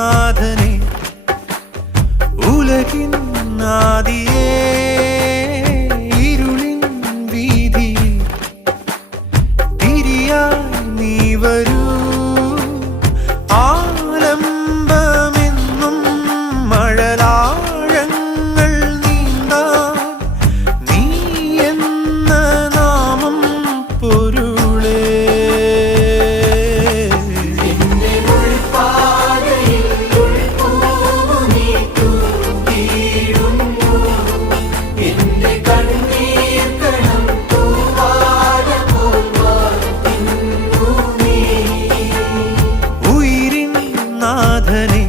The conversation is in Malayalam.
നാഥനെ ഉലകിൻ ആദിയേ ഇരുളിൻ വീതിയിൽ തിരിയായി നീ വരൂ ആലംബമെന്നും മഴലാഴങ്ങൾ നീന്താൻ നീ എന്ന നാമം പൊരുളേ ഉയിരിൻ നാഥനെ